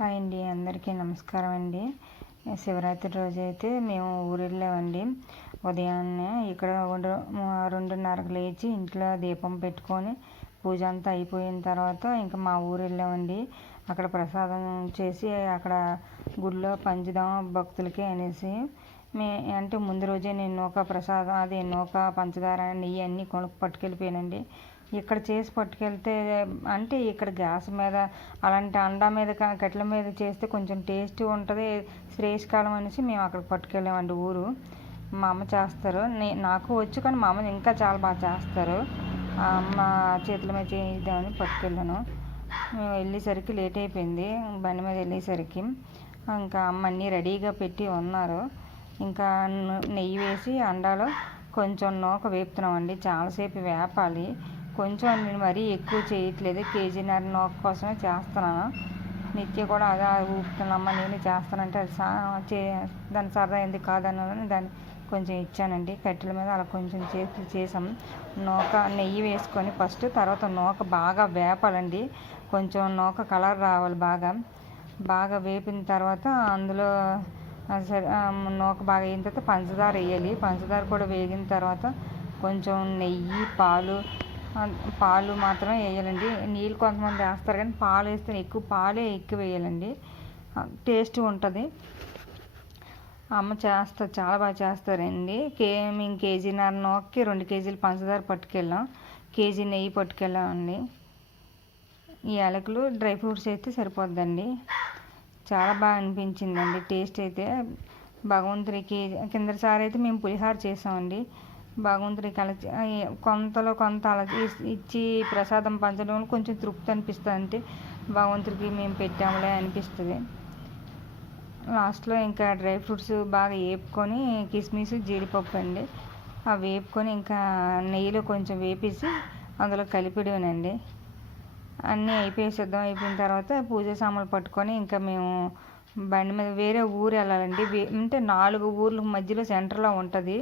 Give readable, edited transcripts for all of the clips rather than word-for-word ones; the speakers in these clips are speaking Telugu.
హాయ్ అండి, అందరికీ నమస్కారం అండి. శివరాత్రి రోజు అయితే మేము ఊరు వెళ్ళామండి. ఉదయాన్నే ఇక్కడ 2:30కి లేచి ఇంట్లో దీపం పెట్టుకొని పూజ అంతా అయిపోయిన తర్వాత ఇంకా మా ఊరు వెళ్ళామండి. అక్కడ ప్రసాదం చేసి అక్కడ గుడిలో పంచుదాం భక్తులకి అనేసి అంటే ముందు రోజే నేను నూక ప్రసాదం నూక పంచదార నెయ్యి అన్నీ పట్టుకెళ్ళిపోయానండి. ఇక్కడ చేసి పట్టుకెళ్తే అంటే ఇక్కడ గ్యాస్ మీద అలాంటి అండా మీద కట్టెల మీద చేస్తే కొంచెం టేస్ట్ ఉంటుంది, శ్రేయస్కాలం అనేసి మేము అక్కడికి పట్టుకెళ్ళామండి. ఊరు మా అమ్మ చేస్తారు, నాకు వచ్చు కానీ మా అమ్మ ఇంకా చాలా బాగా చేస్తారు. అమ్మ చేతుల మీద చేద్దామని పట్టుకెళ్ళాను. మేము వెళ్ళేసరికి లేట్ అయిపోయింది. బండి మీద వెళ్ళేసరికి ఇంకా అమ్మ అన్నీ రెడీగా పెట్టి ఉన్నారు. ఇంకా నెయ్యి వేసి అండాలో కొంచెం నూక వేపుతున్నామండి. చాలాసేపు వేపాలి. కొంచెం నేను మరీ ఎక్కువ చేయట్లేదు, కేజీన్నర నూక కోసమే చేస్తున్నాను. నిత్య కూడా అదే ఊపుతున్నామ్మ నేను చేస్తానంటే అది దాని సరదా ఎందుకు కాదన్నాను, దాన్ని కొంచెం ఇచ్చానండి. కట్టెల మీద అలా కొంచెం చేసాం. నూక నెయ్యి వేసుకొని ఫస్ట్, తర్వాత నూక బాగా వేపాలండి. కొంచెం నూక కలర్ రావాలి. బాగా వేపిన తర్వాత అందులో నూక బాగా అయిన తర్వాత పంచదార వేయాలి. పంచదార కూడా వేగిన తర్వాత కొంచెం నెయ్యి, పాలు మాత్రమే వేయాలండి. నీళ్ళు కొంతమంది వేస్తారు కానీ పాలు వేస్తే ఎక్కువ వేయాలండి, టేస్ట్ ఉంటుంది. అమ్మ చాలా బాగా చేస్తారండి. మేము కేజీన్నర నూకకి 2 కేజీలు పంచదార పట్టుకెళ్ళాం, కేజీ నెయ్యి పట్టుకెళ్ళామండి. ఈ యాలకులు డ్రై ఫ్రూట్స్ అయితే సరిపోద్దండి. చాలా బాగా అనిపించిందండి టేస్ట్ అయితే. భగవంతుడికి కిందసారి అయితే మేము పులిహార చేసామండి. భగవంతుడికి అలా కొంతలో కొంత అలా ఇచ్చి ప్రసాదం పంచడం కొంచెం తృప్తి అనిపిస్తుంది. అంటే భగవంతుడికి మేము పెట్టాములే అనిపిస్తుంది. లాస్ట్లో ఇంకా డ్రై ఫ్రూట్స్ బాగా వేపుకొని కిస్మిస్, జీడిపప్పు అండి, అవి వేపుకొని ఇంకా నెయ్యిలో కొంచెం వేపేసి అందులో కలిపిడేనండి. అన్నీ సిద్ధం అయిపోయిన తర్వాత పూజ సామాన్లు పట్టుకొని ఇంకా మేము బండి మీద వేరే ఊరు వెళ్ళాలండి. అంటే 4 ఊర్ల మధ్యలో సెంటర్లో ఉంటుంది.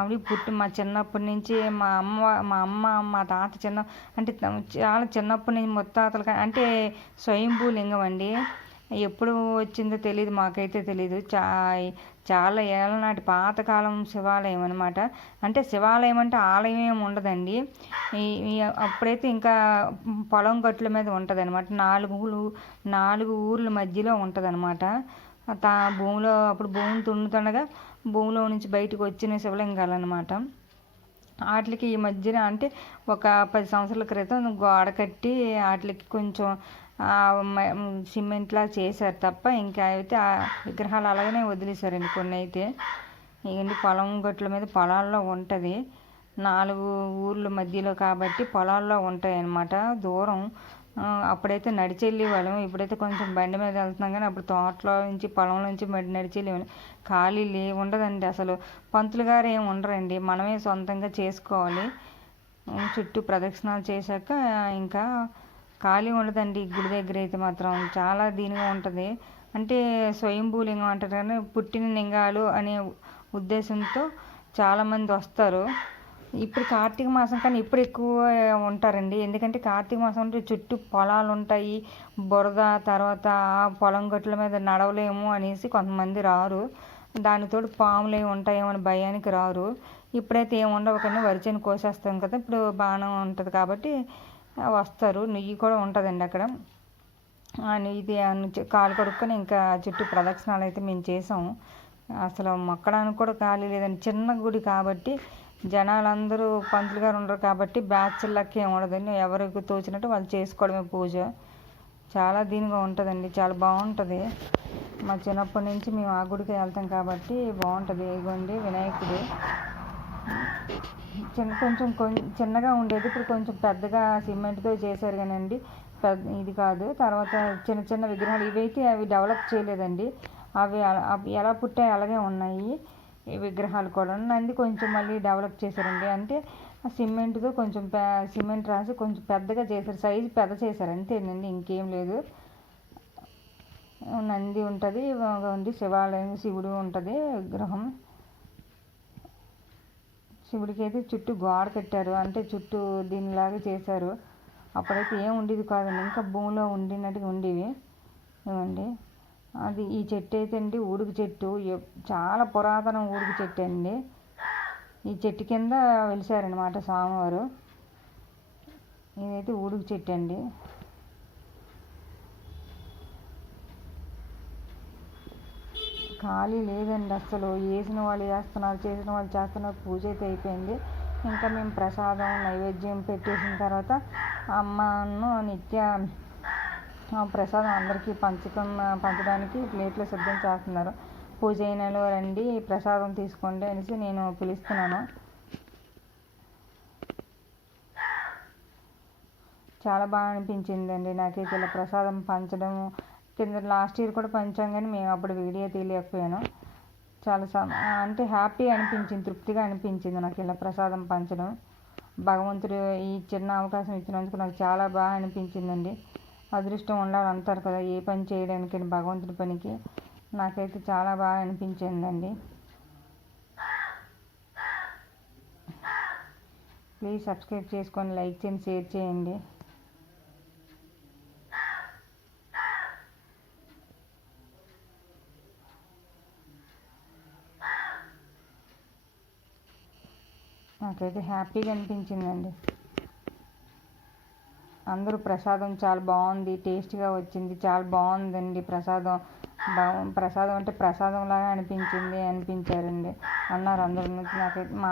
అవి మా చిన్నప్పటి నుంచి మా అమ్మ మా తాత అంటే చాలా చిన్నప్పటి నుంచి ముత్తాతలు అంటే స్వయంభూ లింగం అండి. ఎప్పుడు వచ్చిందో తెలియదు, మాకైతే తెలీదు. చాలా ఏళ్ళ నాటి పాతకాలం శివాలయం అనమాట. అంటే శివాలయం అంటే ఆలయం ఏమి ఉండదండి. అప్పుడైతే ఇంకా పొలం గట్ల మీద ఉంటుంది అనమాట. 4 ఊర్ల మధ్యలో ఉంటుంది అనమాట. భూమిలో అప్పుడు భూమిని దున్నుతుండగా భూమిలో నుంచి బయటకు వచ్చిన శివలింగాలు అనమాట. వాటికి ఈ మధ్యన అంటే ఒక 10 సంవత్సరాల క్రితం గోడ కట్టి వాటికి కొంచెం సిమెంట్లా చేశారు తప్ప ఇంకా అయితే ఆ విగ్రహాలు అలాగనే వదిలేశారండి. కొన్ని అయితే ఇవన్నీ పొలం గట్ల మీద పొలాల్లో ఉంటుంది. 4 ఊర్ల మధ్యలో కాబట్టి పొలాల్లో ఉంటాయి అన్నమాట. దూరం అప్పుడైతే నడిచి వెళ్ళేవాళ్ళం. ఇప్పుడైతే కొంచెం బండి మీద వెళ్తున్నాం కానీ అప్పుడు తోటలో నుంచి పొలం నుంచి నడిచి వెళ్ళేవాళ్ళం. ఖాళీ ఉండదండి అసలు. పంతులు గారు ఏమి ఉండరండి, మనమే సొంతంగా చేసుకోవాలి. చుట్టూ ప్రదక్షిణాలు చేశాక ఇంకా ఖాళీ ఉండదండి. గుడి దగ్గర అయితే మాత్రం చాలా దీనిగా ఉంటుంది. అంటే స్వయంభూలింగం అంటారు కానీ పుట్టిన లింగాలు అనే ఉద్దేశంతో చాలామంది వస్తారు. ఇప్పుడు కార్తీక మాసం కానీ ఇప్పుడు ఎక్కువ ఉంటారండి. ఎందుకంటే కార్తీక మాసం అంటే చుట్టూ పొలాలు ఉంటాయి, బురద, తర్వాత పొలం గట్ల మీద నడవలేము అనేసి కొంతమంది రారు. దానితోటి పాములు ఏమి ఉంటాయేమో అని భయానికి రారు. ఇప్పుడైతే ఏమి ఉండవు కానీ వరిచేను కోసేస్తాం కదా, ఇప్పుడు బాగానే ఉంటుంది కాబట్టి వస్తారు. నెయ్యి కూడా ఉంటుందండి అక్కడ. ఆ నెయ్యి కాలు కడుక్కొని ఇంకా చుట్టూ ప్రదక్షిణాలు అయితే మేము చేసాము. అసలు మొక్కడానికి కూడా ఖాళీ లేదండి. చిన్న గుడి కాబట్టి జనాలందరూ పంతులు గారు ఉండరు కాబట్టి బ్యాచ్లకి ఏమి ఉండదండి. ఎవరికి తోచినట్టు వాళ్ళు చేసుకోవడమే పూజ. చాలా దీనిగా ఉంటుందండి, చాలా బాగుంటుంది. మా చిన్నప్పటి నుంచి మేము ఆ గుడికి వెళ్తాం కాబట్టి బాగుంటుంది. ఇదిగోండి వినాయకుడు కొంచెం చిన్నగా ఉండేది, ఇప్పుడు కొంచెం పెద్దగా సిమెంట్తో చేశారు కానండి, ఇది కాదు. తర్వాత చిన్న చిన్న విగ్రహాలు ఇవైతే అవి డెవలప్ చేయలేదండి. అవి ఎలా పుట్టాయి అలాగే ఉన్నాయి ఈ విగ్రహాలు కూడా. నంది కొంచెం మళ్ళీ డెవలప్ చేశారండి. అంటే సిమెంట్తో కొంచెం సిమెంట్ రాసి కొంచెం పెద్దగా చేశారు, సైజు పెద్ద చేశారు అంతేనండి, ఇంకేం లేదు. నంది ఉంటుంది, శివాలయం శివుడు ఉంటుంది విగ్రహం. శివుడికి అయితే చుట్టూ గోడ కట్టారు, అంటే చుట్టూ దీనిలాగా చేశారు. అప్పుడైతే ఏం ఉండేది కాదండి, ఇంకా భూమిలో ఉండినట్టుగా ఉండేవి. ఇవ్వండి. అది ఈ చెట్టు అయితే అండి ఊడుగు చెట్టు, చాలా పురాతన ఊడుగు చెట్టు అండి. ఈ చెట్టు కింద వెలిసారనమాట స్వామివారు. ఇదైతే ఊడుగు చెట్టు అండి. ఖాళీ లేదండి అసలు. వేసిన వాళ్ళు వేస్తున్నారు, చేసిన వాళ్ళు చేస్తున్నారు. పూజ అయితే అయిపోయింది. ఇంకా మేము ప్రసాదం నైవేద్యం పెట్టేసిన తర్వాత అమ్మను నిత్య ప్రసాదం అందరికీ పంచడానికి ప్లేట్లో సిద్ధం చేస్తున్నారు. పూజ అయినలో రండి ప్రసాదం తీసుకోండి అనేసి నేను పిలుస్తున్నాను. చాలా బాగా అనిపించిందండి నాకైతే ఇలా ప్రసాదం పంచడం. కింద లాస్ట్ ఇయర్ కూడా పంచాం కానీ మేము అప్పుడు వీడియో తీయలేకపోయాను. చాలా అంటే హ్యాపీ అనిపించింది, తృప్తిగా అనిపించింది నాకు ఇలా ప్రసాదం పంచడం. భగవంతుడు ఈ చిన్న అవకాశం ఇచ్చినందుకు నాకు చాలా బాగా అనిపించిందండి. అదృష్టం ఉండాలి అంటారు కదా ఏ పని చేయడానికి, భగవంతుడి పనికి. నాకైతే చాలా బాగా అనిపించిందండి. ప్లీజ్ సబ్స్క్రైబ్ చేసుకొని లైక్ చేయండి, షేర్ చేయండి. నాకైతే హ్యాపీగా అనిపించిందండి. అందరూ ప్రసాదం చాలా బాగుంది, టేస్ట్గా వచ్చింది, చాలా బాగుందండి ప్రసాదం. ప్రసాదం అంటే ప్రసాదంలాగా అనిపించారండి అన్నారు అందరూ. నాకైతే మా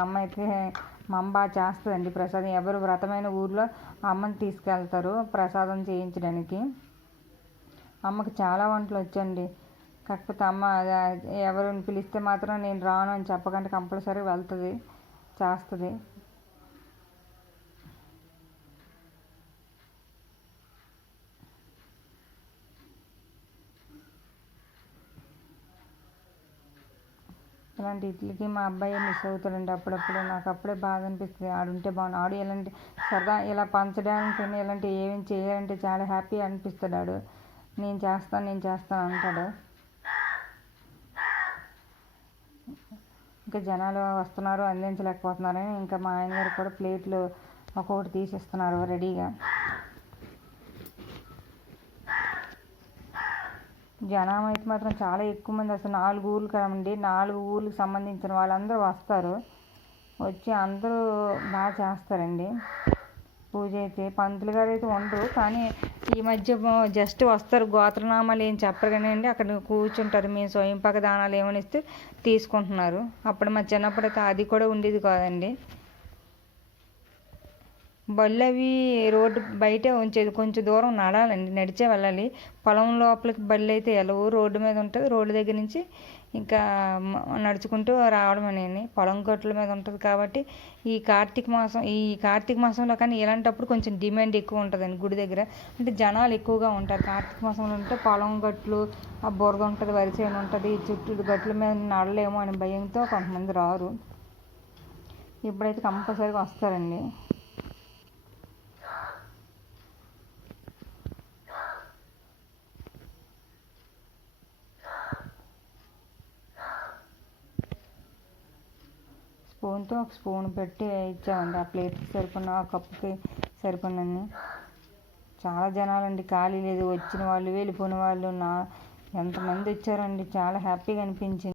అమ్మ బాగా చేస్తుందండి ప్రసాదం. ఎవరు వ్రతమైన ఊర్లో అమ్మని తీసుకెళ్తారు ప్రసాదం చేయించడానికి. అమ్మకి చాలా వంటలు వచ్చండి. కాకపోతే అమ్మ ఎవరిని పిలిస్తే మాత్రం నేను రాను అని చెప్పకుండా కంపల్సరీ వెళ్తుంది, చేస్తుంది. ఇలాంటి ఇట్లకి మా అబ్బాయి మిస్ అవుతాడండి అప్పుడప్పుడు. నాకు అప్పుడే బాధ అనిపిస్తుంది. ఆడుంటే బాగుండు. ఆడు ఇలాంటి సరదా ఇలా పంచడానికి ఇలాంటి ఏమేమి చేయాలంటే చాలా హ్యాపీ అనిపిస్తాడు. ఆడు నేను చేస్తాను అంటాడు. ఇంకా జనాలు వస్తున్నారు, అందించలేకపోతున్నారని ఇంకా మా ఆయన గారు కూడా ప్లేట్లు ఒక్కొక్కటి తీసిస్తున్నారు రెడీగా. జనం అయితే మాత్రం చాలా ఎక్కువ మంది, అసలు 4 ఊర్లు కదండి, 4 ఊర్లకు సంబంధించిన వాళ్ళందరూ వస్తారు. వచ్చి అందరూ బాగా చేస్తారండి పూజ అయితే. పంతులు గారు అయితే ఉండరు, కానీ ఈ మధ్య జస్ట్ వస్తారు, గోత్రనామాలు ఏం చెప్పరు కానీ అండి అక్కడ కూర్చుంటారు. మేము స్వయంపాక దానాలు ఏమైనా ఇస్తే తీసుకుంటున్నారు. అప్పుడు మా చిన్నప్పుడు అయితే అది కూడా ఉండేది కాదండి. బళ్ళు అవి రోడ్డు బయటే ఉంచేది, కొంచెం దూరం నడాలండి, నడిచే వెళ్ళాలి. పొలం లోపలికి బళ్ళు అయితే వెళ్ళవు, రోడ్డు మీద ఉంటుంది. రోడ్డు దగ్గర నుంచి ఇంకా నడుచుకుంటూ రావడం అనేది పొలం గట్ల మీద ఉంటుంది. కాబట్టి ఈ కార్తీక మాసంలో కానీ ఇలాంటప్పుడు కొంచెం డిమాండ్ ఎక్కువ ఉంటుందండి గుడి దగ్గర. అంటే జనాలు ఎక్కువగా ఉంటారు కార్తీక మాసంలో. అంటే పొలం గట్లు, ఆ బురద ఉంటుంది, వరిసేను ఉంటుంది, చుట్టూ గట్ల మీద నడలేమో అని భయంతో కొంతమంది రారు. ఇప్పుడైతే కంపల్సరీగా వస్తారండి. స్పూన్తో ఒక స్పూన్ పెట్టి ఇచ్చామండి. ఆ ప్లేట్కి సరిపడిన, ఆ కప్పుకి సరిపడినన్ని. చాలా జనాలండి, ఖాళీ లేదు. వచ్చిన వాళ్ళు వెళ్ళిపోయిన వాళ్ళు ఎంతమంది వచ్చారండి. చాలా హ్యాపీగా అనిపించింది.